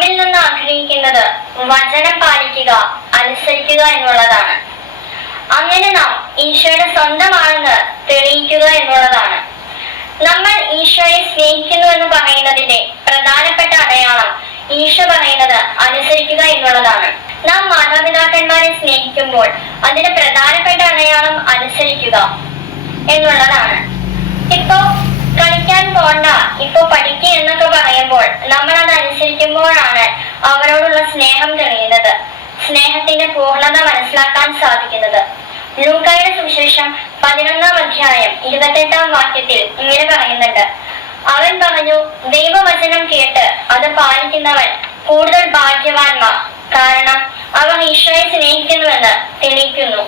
നമ്മിൽ നിന്ന് ആഗ്രഹിക്കുന്നത് വചനം പാലിക്കുക, അനുസരിക്കുക എന്നുള്ളതാണ്. അങ്ങനെ നാം ഈശോയുടെ സ്വന്തമാണെന്ന് തെളിയിക്കുക എന്നുള്ളതാണ്. നമ്മൾ ഈശോയെ സ്നേഹിക്കുന്നു എന്ന് പറയുന്നതിന്റെ പ്രധാനപ്പെട്ട അടയാളം ഈശോ പറയുന്നത് അനുസരിക്കുക എന്നുള്ളതാണ്. നാം മാതാപിതാക്കന്മാരെ സ്നേഹിക്കുമ്പോൾ അതിന്റെ പ്രധാനപ്പെട്ട അടയാളം അനുസരിക്കുക എന്നുള്ളതാണ്. ഇപ്പോ കളിക്കാൻ പോണ്ട, ഇപ്പോ പഠിക്കുക എന്നൊക്കെ പറയുമ്പോൾ നമ്മൾ അത് അനുസരിക്കുമ്പോഴാണ് അവരോടുള്ള സ്നേഹം തെളിയുന്നത്, സ്നേഹത്തിന്റെ പൂർണ്ണത മനസ്സിലാക്കാൻ സാധിക്കുന്നത്. ലൂക്കായുടെ സുവിശേഷം 11-ാം അധ്യായം 28-ാം വാക്യത്തിൽ ഇങ്ങനെ പറയുന്നുണ്ട്: അവൻ പറഞ്ഞു, ദൈവവചനം കേട്ട് അത് പാലിക്കുന്നവൻ കൂടുതൽ ഭാഗ്യവാന്മാർ, കാരണം അവർ ഈശോയെ സ്നേഹിക്കുന്നുവെന്ന് തെളിയിക്കുന്നു.